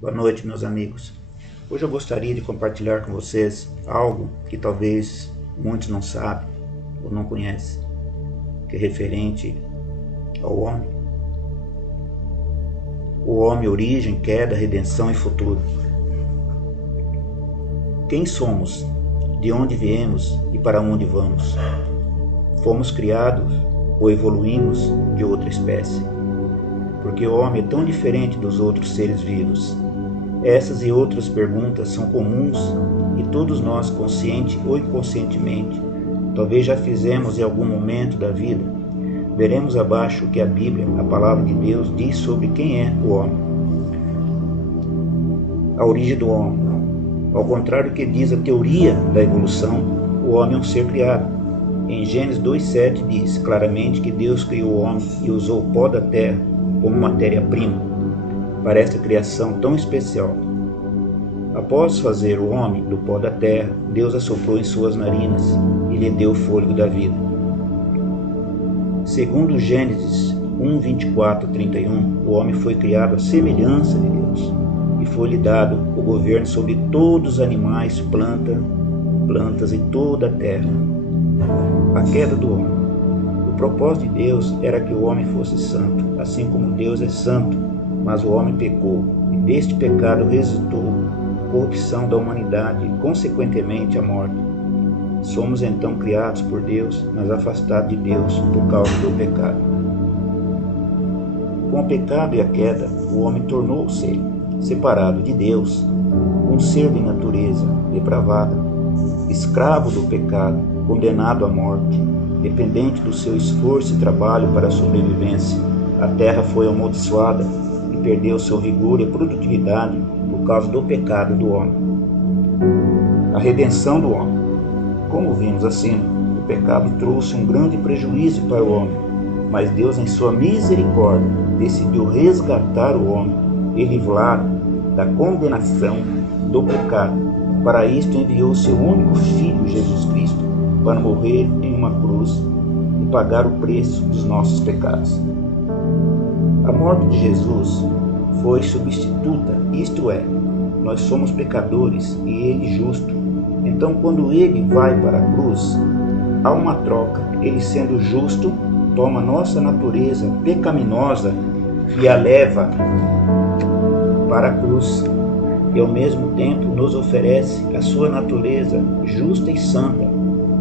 Boa noite, meus amigos. Hoje eu gostaria de compartilhar com vocês algo que talvez muitos não sabem ou não conhecem, que é referente ao homem. O homem, origem, queda, redenção e futuro. Quem somos? De onde viemos e para onde vamos? Fomos criados ou evoluímos de outra espécie? Porque o homem é tão diferente dos outros seres vivos. Essas e outras perguntas são comuns e todos nós, consciente ou inconscientemente, talvez já fizemos em algum momento da vida. Veremos abaixo o que a Bíblia, a Palavra de Deus, diz sobre quem é o homem. A origem do homem. Ao contrário do que diz a teoria da evolução, o homem é um ser criado. Em Gênesis 2,7 diz claramente que Deus criou o homem e usou o pó da terra como matéria-prima para esta criação tão especial. Após fazer o homem do pó da terra, Deus assoprou em suas narinas e lhe deu o fôlego da vida. Segundo Gênesis 1:24-31, o homem foi criado à semelhança de Deus e foi-lhe dado o governo sobre todos os animais, plantas e toda a terra. A queda do homem. O propósito de Deus era que o homem fosse santo, assim como Deus é santo, mas o homem pecou, e deste pecado resultou a corrupção da humanidade e, consequentemente, a morte. Somos então criados por Deus, mas afastados de Deus por causa do pecado. Com o pecado e a queda, o homem tornou-se, separado de Deus, um ser de natureza depravada, escravo do pecado, condenado à morte, dependente do seu esforço e trabalho para a sobrevivência. A terra foi amaldiçoada e perdeu seu vigor e produtividade por causa do pecado do homem. A redenção do homem. Como vimos acima, o pecado trouxe um grande prejuízo para o homem, mas Deus, em sua misericórdia, decidiu resgatar o homem e livrá-lo da condenação do pecado. Para isto enviou seu único Filho, Jesus Cristo, para morrer em uma cruz e pagar o preço dos nossos pecados. A morte de Jesus foi substituta, isto é, nós somos pecadores e ele justo. Então, quando ele vai para a cruz, há uma troca. Ele, sendo justo, toma nossa natureza pecaminosa e a leva para a cruz, e ao mesmo tempo nos oferece a sua natureza justa e santa,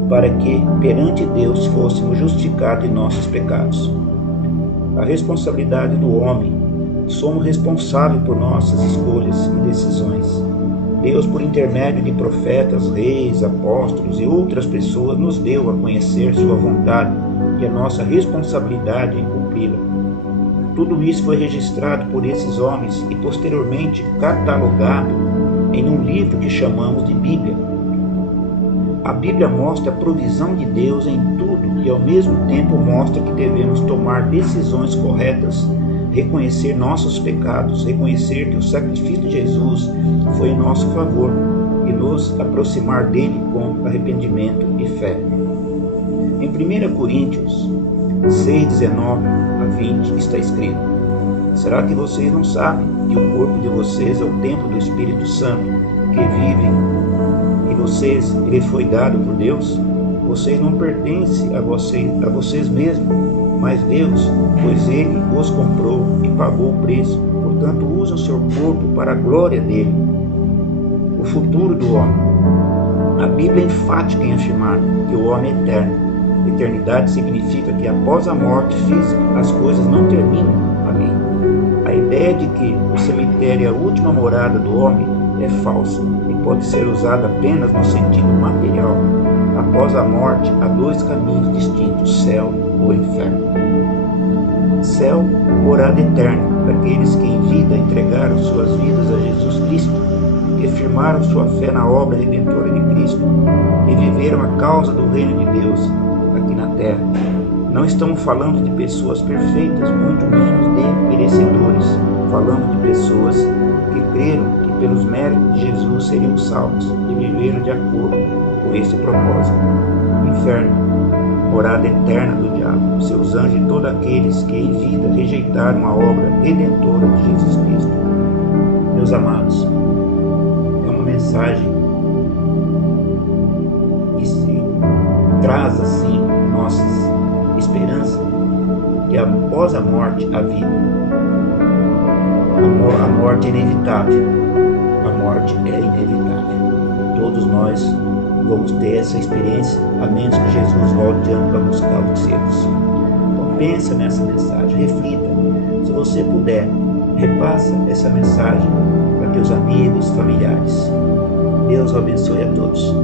para que perante Deus fôssemos justificados de nossos pecados. A responsabilidade do homem. Somos responsáveis por nossas escolhas e decisões. Deus, por intermédio de profetas, reis, apóstolos e outras pessoas, nos deu a conhecer sua vontade e a nossa responsabilidade em cumpri-la. Tudo isso foi registrado por esses homens e posteriormente catalogado em um livro que chamamos de Bíblia. A Bíblia mostra a provisão de Deus em tudo e ao mesmo tempo mostra que devemos tomar decisões corretas, reconhecer nossos pecados, reconhecer que o sacrifício de Jesus foi em nosso favor e nos aproximar dele com arrependimento e fé. Em 1 Coríntios 6:19-20 está escrito: será que vocês não sabem que o corpo de vocês é o templo do Espírito Santo que vive em vocês? Ele foi dado por Deus? Vocês não pertencem a vocês mesmos, mas Deus, pois ele os comprou e pagou o preço. Portanto, usem o seu corpo para a glória dele. O futuro do homem. A Bíblia é enfática em afirmar que o homem é eterno. Eternidade significa que após a morte física as coisas não terminam ali. A ideia de que o cemitério é a última morada do homem é falsa e pode ser usada apenas no sentido material. Após a morte há dois caminhos distintos: céu ou inferno. Céu, morada eterna, daqueles que em vida entregaram suas vidas a Jesus Cristo, que firmaram sua fé na obra redentora de Cristo e viveram a causa do reino de Deus aqui na terra. Não estamos falando de pessoas perfeitas, muito menos de merecedores. Falamos de pessoas que creram que pelos méritos de Jesus seriam salvos e viveram de acordo com esse propósito. Inferno, morada eterna do diabo, seus anjos e todos aqueles que em vida rejeitaram a obra redentora de Jesus Cristo. Meus Meus amados, é uma mensagem que se traz assim nossas esperanças que após a morte a vida. A morte é inevitável. A morte é inevitável. Todos nós vamos ter essa experiência, a menos que Jesus volte de ano para buscar os seus. Então pensa nessa mensagem, reflita. Se você puder, repassa essa mensagem para teus amigos, familiares. Deus abençoe a todos.